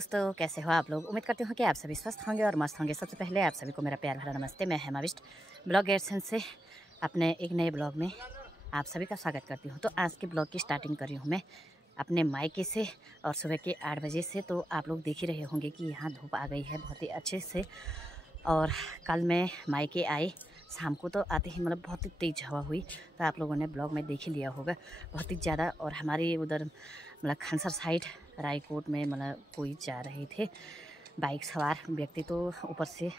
दोस्तों, कैसे हो आप लोग। उम्मीद करती हूँ कि आप सभी स्वस्थ होंगे और मस्त होंगे। सबसे पहले आप सभी को मेरा प्यार भरा नमस्ते। मैं हेमाविष्ट ब्लॉग एडसेंस से अपने एक नए ब्लॉग में आप सभी का स्वागत करती हूँ। तो आज के ब्लॉग की स्टार्टिंग कर रही हूँ मैं अपने मायके से और सुबह के 8 बजे से। तो आप लोग देख ही रहे होंगे कि यहाँ धूप आ गई है बहुत ही अच्छे से। और कल मैं मायके आई शाम को, तो आते ही मतलब बहुत ही तेज़ हवा हुई, तो आप लोगों ने ब्लॉग में देख ही लिया होगा बहुत ही ज़्यादा। और हमारी उधर मतलब खनसर साइड रायकोट में मतलब कोई जा रहे थे बाइक सवार व्यक्ति, तो ऊपर से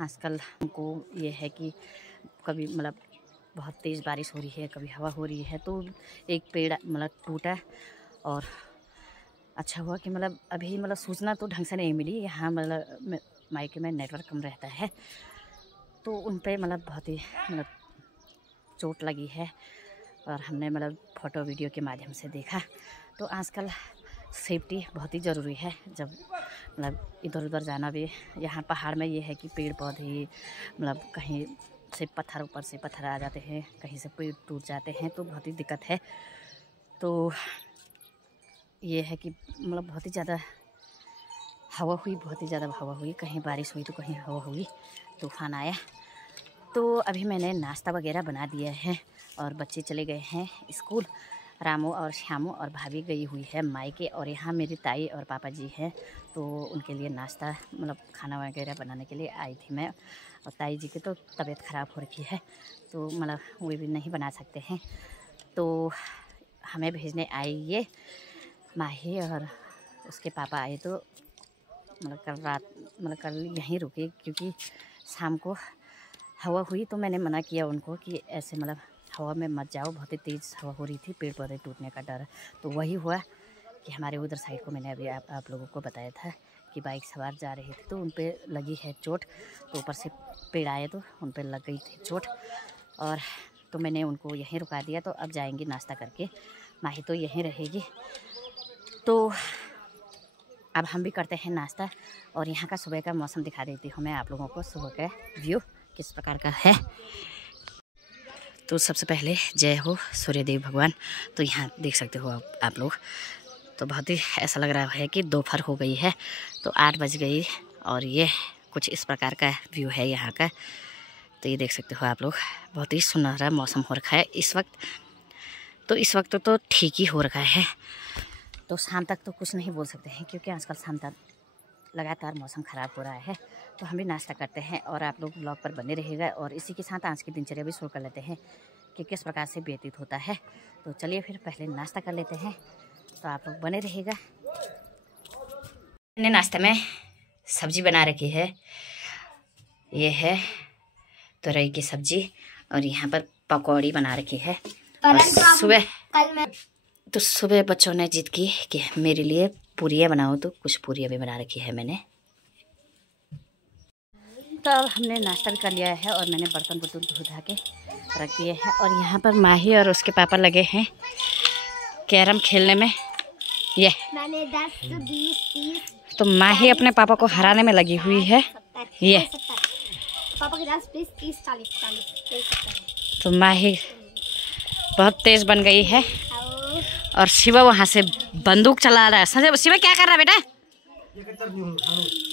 आजकल हमको ये है कि कभी मतलब बहुत तेज़ बारिश हो रही है, कभी हवा हो रही है, तो एक पेड़ मतलब टूटा। और अच्छा हुआ कि मतलब अभी मतलब सूचना तो ढंग से नहीं मिली। यहाँ मतलब मायके में नेटवर्क कम रहता है, तो उन पे मतलब बहुत ही मतलब चोट लगी है। और हमने मतलब फ़ोटो वीडियो के माध्यम से देखा। तो आजकल सेफ्टी बहुत ही ज़रूरी है, जब मतलब इधर उधर जाना भी। यहाँ पहाड़ में ये है कि पेड़ पौधे मतलब कहीं से पत्थर, ऊपर से पत्थर आ जाते हैं, कहीं से पेड़ टूट जाते हैं, तो बहुत ही दिक्कत है। तो ये है कि मतलब बहुत ही ज़्यादा हवा हुई, बहुत ही ज़्यादा हवा हुई, कहीं बारिश हुई तो कहीं हवा हुई, तूफ़ान आया। तो अभी मैंने नाश्ता वगैरह बना दिया है और बच्चे चले गए हैं स्कूल। रामू और श्यामू और भाभी गई हुई है मायके, और यहाँ मेरी ताई और पापा जी हैं, तो उनके लिए नाश्ता मतलब खाना वगैरह बनाने के लिए आई थी मैं। और ताई जी की तो तबीयत ख़राब हो रखी है, तो मतलब वे भी नहीं बना सकते हैं, तो हमें भेजने आई ये माही। और उसके पापा आए तो मतलब कल रात मतलब कल यहीं रुके, क्योंकि शाम को हवा हुई, तो मैंने मना किया उनको कि ऐसे मतलब हवा में मत जाओ, बहुत ही तेज़ हवा हो रही थी, पेड़ पौधे टूटने का डर। तो वही हुआ कि हमारे उधर साइड को मैंने अभी आप लोगों को बताया था कि बाइक सवार जा रहे थे, तो उन पे लगी है चोट। तो ऊपर से पेड़ आए तो उन पे लग गई थी चोट, और तो मैंने उनको यहीं रुका दिया। तो अब जाएंगी नाश्ता करके, माही तो यहीं रहेगी। तो अब हम भी करते हैं नाश्ता, और यहाँ का सुबह का मौसम दिखा देती हूँ मैं आप लोगों को, सुबह का व्यू किस प्रकार का है। तो सबसे पहले जय हो सूर्यदेव भगवान। तो यहाँ देख सकते हो आप लोग, तो बहुत ही ऐसा लग रहा है कि दोपहर हो गई है, तो 8 बज गई, और ये कुछ इस प्रकार का व्यू है यहाँ का। तो ये देख सकते हो आप लोग, बहुत ही सुनहरा मौसम हो रखा है इस वक्त। तो इस वक्त तो ठीक ही हो रखा है, तो शाम तक तो कुछ नहीं बोल सकते हैं, क्योंकि आजकल शाम तक लगातार मौसम ख़राब हो रहा है। तो हम भी नाश्ता करते हैं, और आप लोग ब्लॉग पर बने रहिएगा। और इसी के साथ आज की दिनचर्या भी शुरू कर लेते हैं कि किस प्रकार से व्यतीत होता है। तो चलिए फिर पहले नाश्ता कर लेते हैं, तो आप लोग बने रहिएगा। मैंने नाश्ते में सब्जी बना रखी है, ये है तुरई की सब्जी, और यहाँ पर पकौड़ी बना रखी है। और सुबह बच्चों ने जिद की कि मेरे लिए पूरियाँ बनाओ, तो कुछ पूरियाँ भी बना रखी है मैंने। तो अब हमने नाश्ता भी कर लिया है, और मैंने बर्तन धो धा के रख दिए हैं। और यहाँ पर माही और उसके पापा लगे हैं कैरम खेलने में। ये मैंने 10, 20, 30, तो माही अपने पापा को हराने में लगी हुई है। ये पापा के 10, 20, 30, 40, तो माही बहुत तेज बन गई है, और शिवा वहाँ से बंदूक चला रहा है। संजय, शिवा क्या कर रहा है बेटा,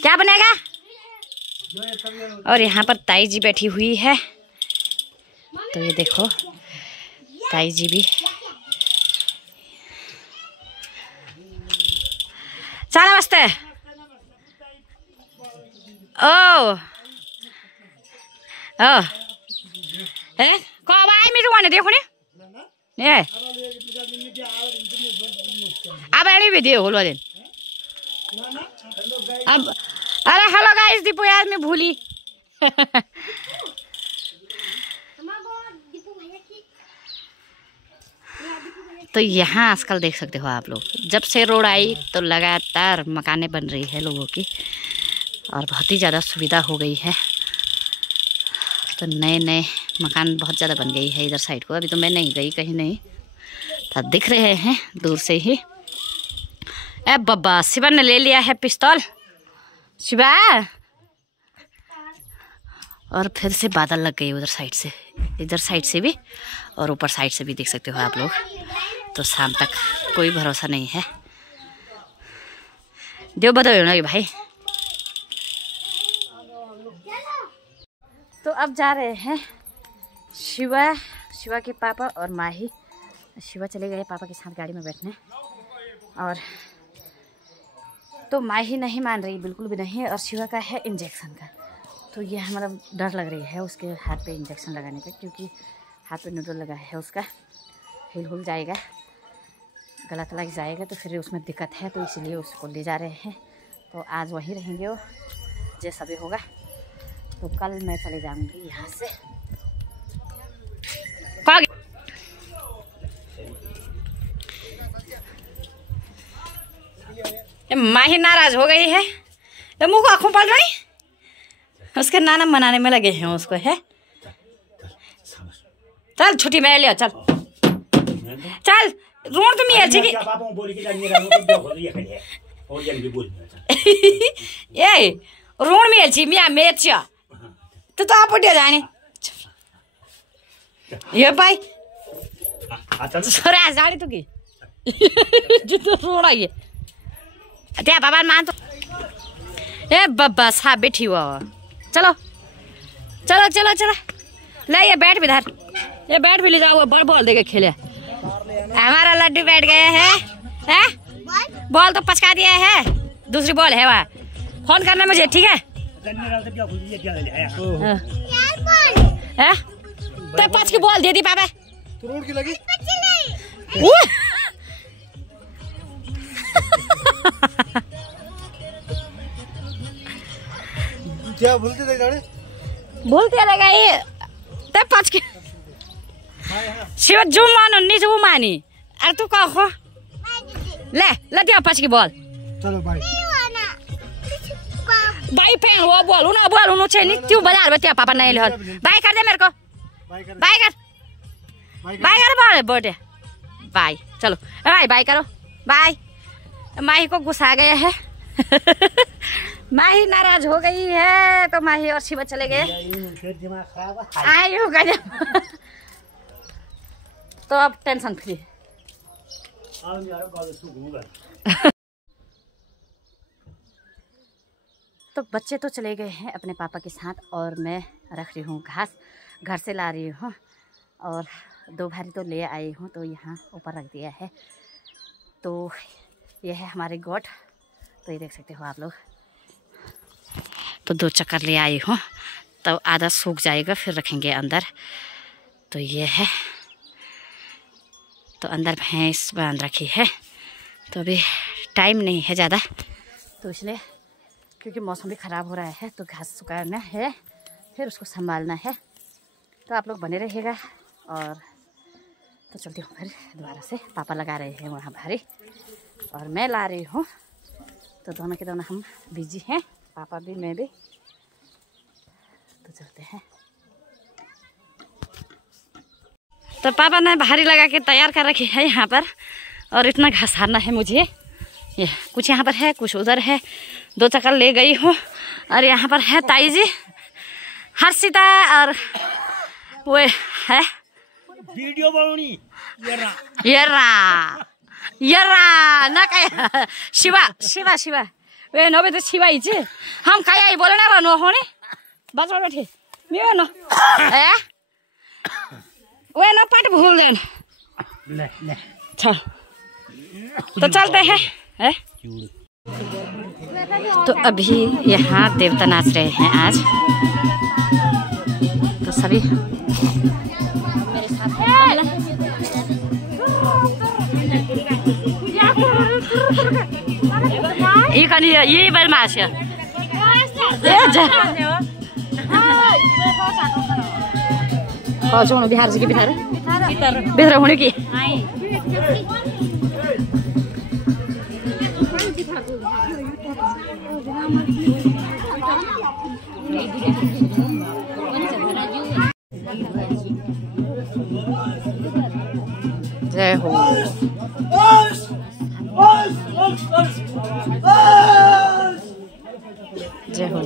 क्या बनेगा। और यहाँ पर ताई जी बैठी हुई है, तो ये देखो ताई जी भी। चला नमस्ते। ओ ओ ए को आवाज मेरे को देखो ने ये अब एडी वीडियो होलो दिन अब। अरे हेलो गाइस, दीपू यार मैं भूली। तो यहाँ आजकल देख सकते हो आप लोग, जब से रोड आई तो लगातार मकानें बन रही है लोगों की, और बहुत ही ज़्यादा सुविधा हो गई है। तो नए नए मकान बहुत ज़्यादा बन गई है इधर साइड को। अभी तो मैं नहीं गई कहीं, नहीं तो दिख रहे हैं दूर से ही। ए बब्बा, शिवा ने ले लिया है पिस्तौल। शिवा, और फिर से बादल लग गए उधर साइड से, इधर साइड से भी, और ऊपर साइड से भी देख सकते हो आप लोग। तो शाम तक कोई भरोसा नहीं है। देव बदल ना भाई। तो अब जा रहे हैं शिवा के पापा और माही। शिवा चले गए पापा के साथ गाड़ी में बैठने, और तो माही नहीं मान रही, बिल्कुल भी नहीं। और शिवा का है इंजेक्शन का, तो ये मतलब डर लग रही है उसके हाथ पे इंजेक्शन लगाने का, क्योंकि हाथ पे न्यूडल लगा है उसका, हिल जाएगा, गलत लग जाएगा तो फिर उसमें दिक्कत है। तो इसलिए उसको ले जा रहे हैं। तो आज वहीं रहेंगे वो, जैसा भी होगा। तो कल मैं चले जाऊंगी यहाँ से। माही नाराज हो गई है, तो मुँह को आँखों पड़ रही, उसके नाना मनाने में लगे हैं उसको है। चल छुट्टी में ले, चल चल रोड तो मैं अच्छी ये रोड में अच्छी मैं मेच तो आप उठे जाने ये भाई सरे जाने तो की जितना रोड आई त्या बाबा मान तो ए बब्बा सा बैठी हुआ। चलो चलो चलो चलो ले ये बैट भी धर, ये बैट भी ले जाओ, बॉल बॉल देके खेले। हमारा लड्डू बैठ गया है बॉल तो पचका दिया है, दूसरी बॉल है वहाँ। फोन करना मुझे, ठीक है? तो 5 की बॉल दे दी पापा, रोड की लगी। क्या बोलते थे गाड़ी? बोलते रहेगा ये तब 5 की शिव जो मानो नहीं जो मानी। अरे तू कहो ले दिया 5 की बॉल। चलो भाई भाई फेंक वो बॉल उन्होंने चाहिए क्यों बाजार में? पापा नहीं ले बाय कर दे मेरे को, बाय कर बॉल बोटे बाय। चलो बाय करो बाय। माही को गुस्सा गया है माही नाराज हो गई है, तो माही और शिवा चले गए। तो अब टेंशन फ्री। तो बच्चे तो चले गए हैं अपने पापा के साथ, और मैं रख रही हूँ घास, घर से ला रही हूँ, और 2 भारी तो ले आई हूँ, तो यहाँ ऊपर रख दिया है। तो ये है हमारे गोट, तो ये देख सकते हो आप लोग। तो 2 चक्कर ले आई हूँ, तो आधा सूख जाएगा फिर रखेंगे अंदर। तो ये है, तो अंदर भैंस बांध रखी है। तो अभी टाइम नहीं है ज़्यादा, तो इसलिए क्योंकि मौसम भी ख़राब हो रहा है, तो घास सुखाना है फिर उसको संभालना है। तो आप लोग बने रहिएगा। और तो चलती हूँ फिर दोबारा से। पापा लगा रहे हैं वहाँ भारी और मैं ला रही हूँ, तो दोनों के दोनों हम बिजी हैं, पापा भी मैं भी। तो चलते हैं। तो पापा ने भारी लगा के तैयार कर रखी है यहाँ पर, और इतना घास हारना है मुझे। ये कुछ यहाँ पर है, कुछ उधर है। 2 चक्कर ले गई हूँ, और यहाँ पर है ताई जी, हर्षिता, और वो है वीडियो बनानी यरा ना कह शिवा वे नबे तो शिवा ही छे हम खाया ही बोले ना नो होने बस बैठे मैं नो ए वे ना पाट भूल देन ले चल तो चलते हैं। तो अभी यहाँ देवता नाच रहे हैं आज, तो सभी मेरे साथ ये बदमाश है। बिहार से बिहार होने की जय हो। जय हो।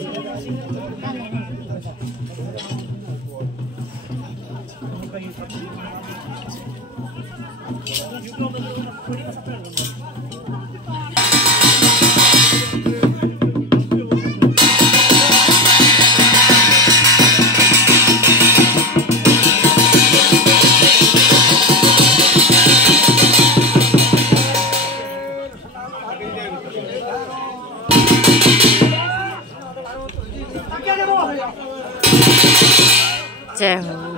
जय हो।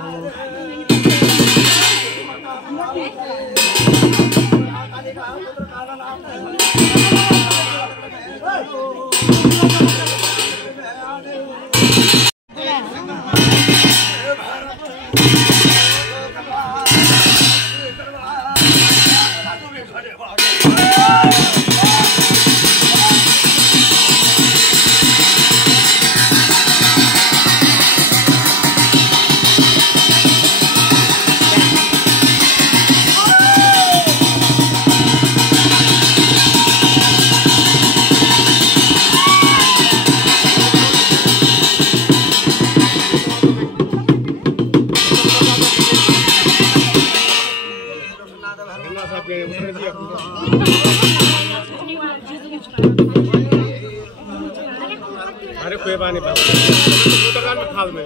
अरे कोई बात नहीं खाल में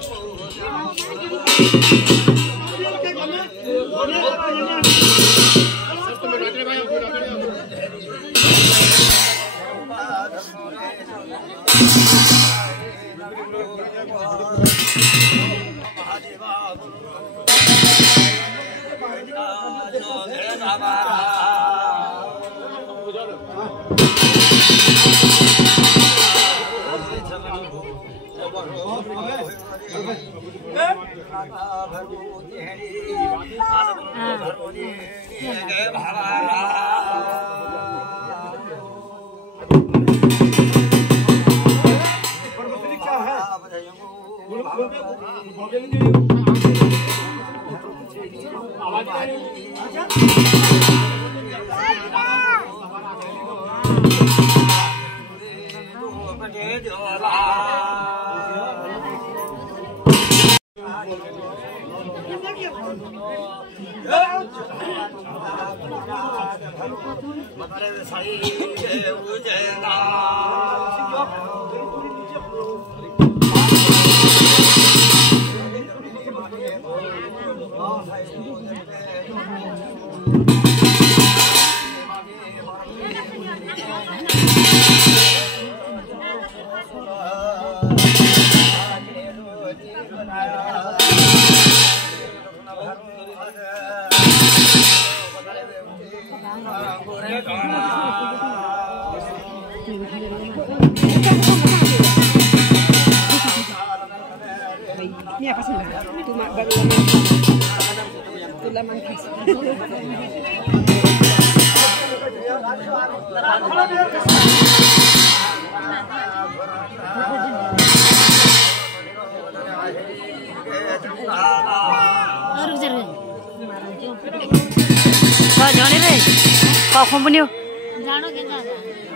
không bao nhiêu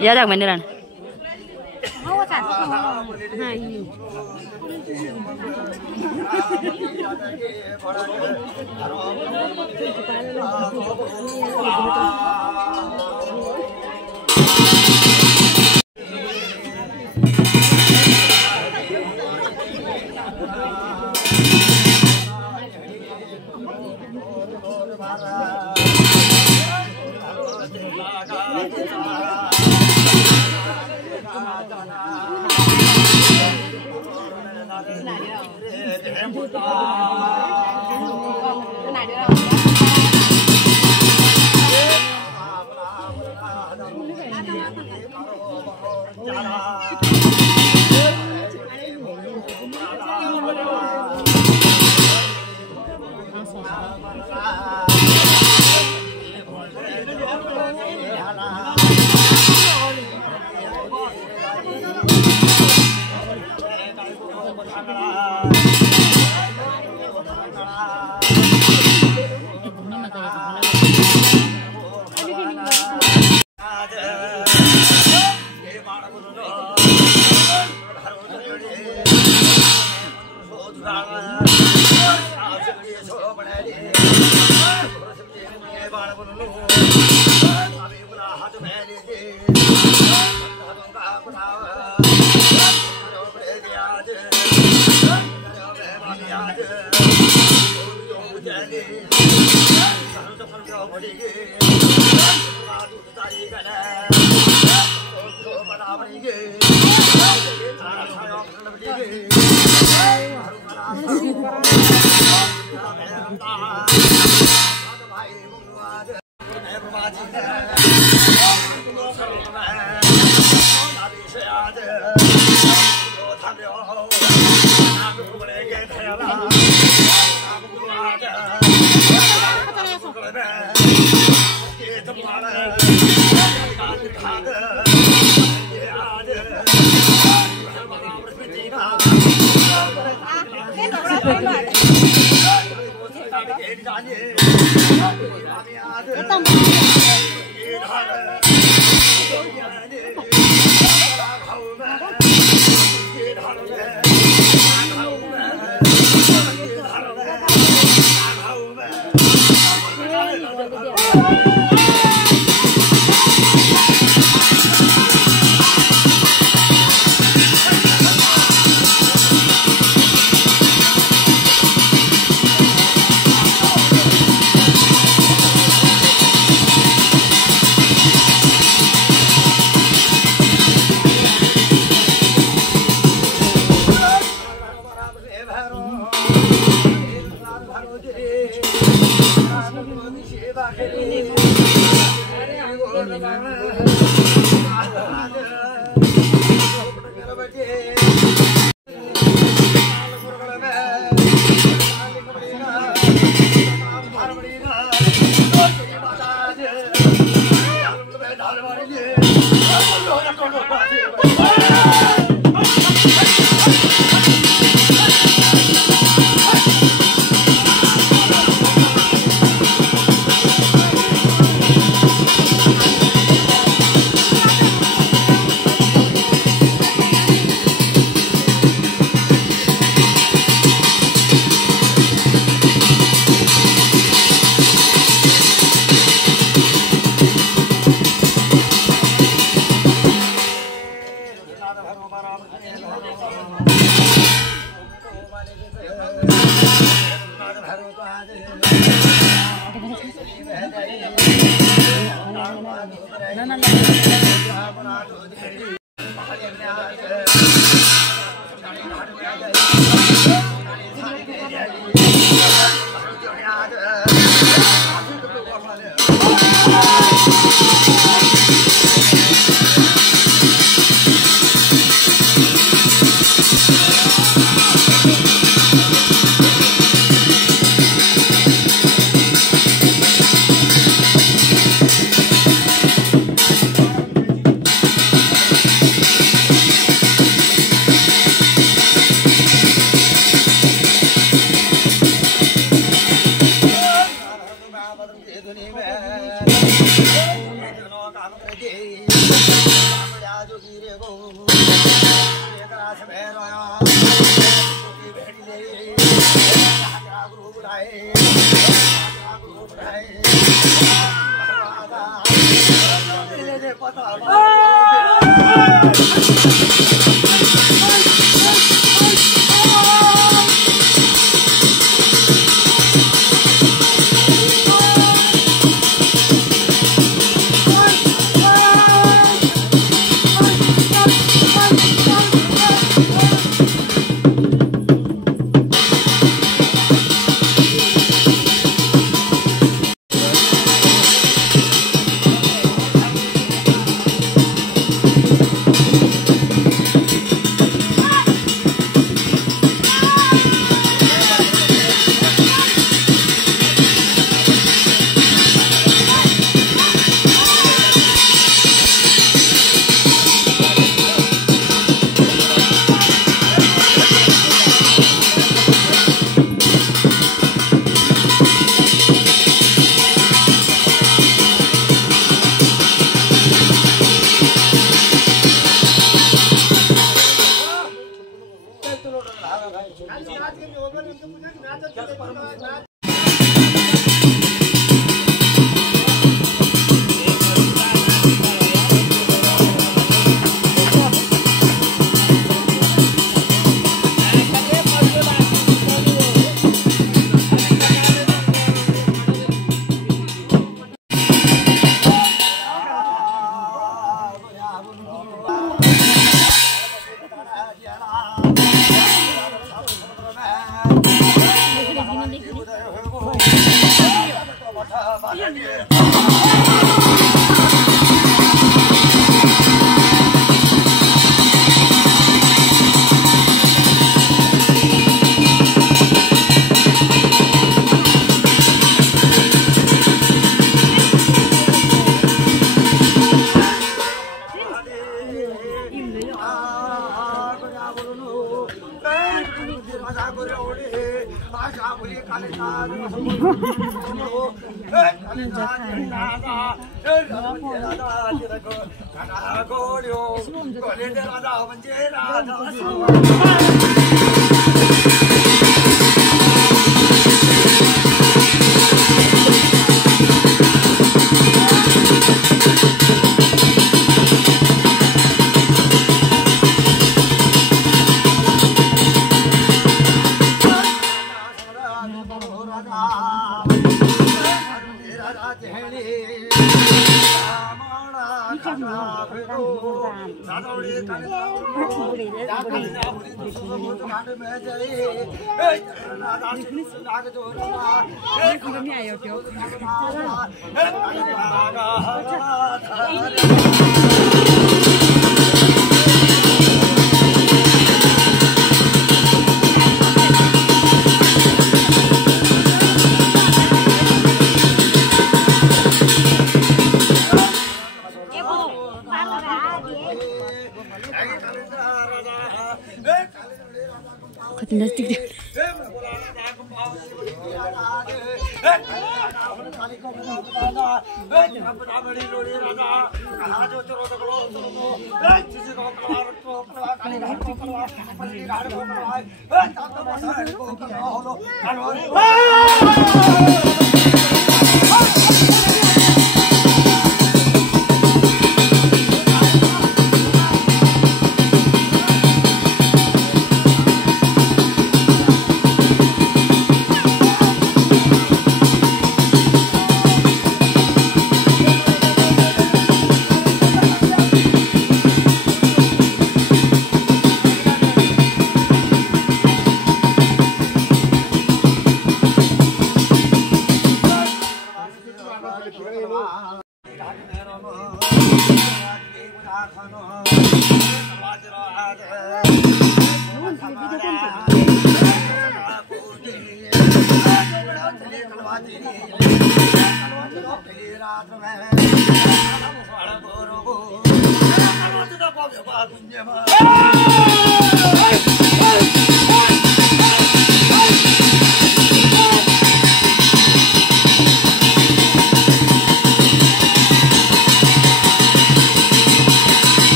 giá đặc mình đi lần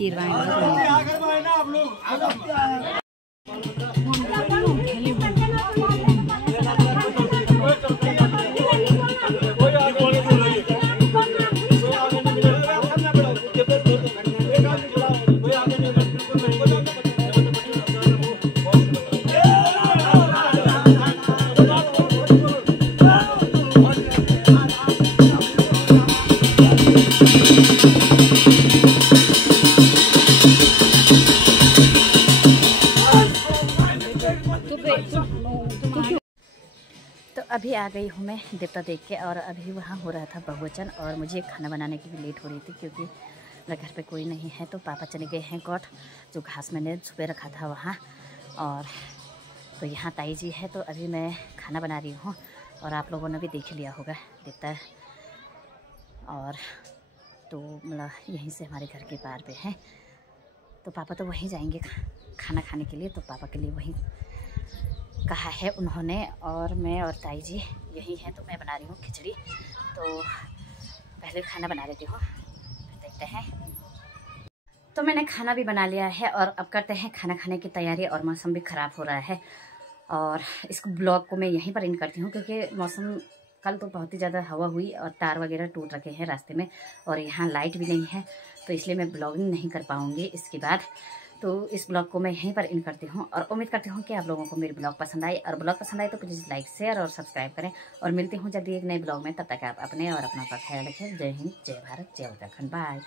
खीर वाइन तो अभी आ गई हूँ मैं देवता देख के, और अभी वहाँ हो रहा था बहुवचन, और मुझे खाना बनाने की भी लेट हो रही थी क्योंकि मेरे घर पे कोई नहीं है। तो पापा चले गए हैं कोट, जो घास मैंने सुबह रखा था वहाँ, और तो यहाँ ताई जी है। तो अभी मैं खाना बना रही हूँ, और आप लोगों ने भी देख लिया होगा देवता, और तो मतलब यहीं से हमारे घर के पार पे हैं। तो पापा तो वहीं जाएंगे खाना खाने के लिए, तो पापा के लिए वहीं कहा है उन्होंने, और मैं और ताई जी यही हैं। तो मैं बना रही हूँ खिचड़ी, तो पहले खाना बना लेती हूँ, देखते हैं। तो मैंने खाना भी बना लिया है, और अब करते हैं खाना खाने की तैयारी। और मौसम भी ख़राब हो रहा है, और इस ब्लॉग को मैं यहीं पर इन करती हूँ क्योंकि मौसम कल तो बहुत ही ज़्यादा हवा हुई, और तार वगैरह टूट रखे हैं रास्ते में, और यहाँ लाइट भी नहीं है, तो इसलिए मैं ब्लॉगिंग नहीं कर पाऊँगी इसके बाद। तो इस ब्लॉग को मैं यहीं पर इन करती हूँ, और उम्मीद करती हूँ कि आप लोगों को मेरी ब्लॉग पसंद आए, और ब्लॉग पसंद आए तो प्लीज़ लाइक शेयर और सब्सक्राइब करें। और मिलती हूँ जल्दी एक नए ब्लॉग में, तब तक आप अपने और अपना का ख्याल रखें। जय हिंद, जय भारत, जय उत्तराखंड, बाय।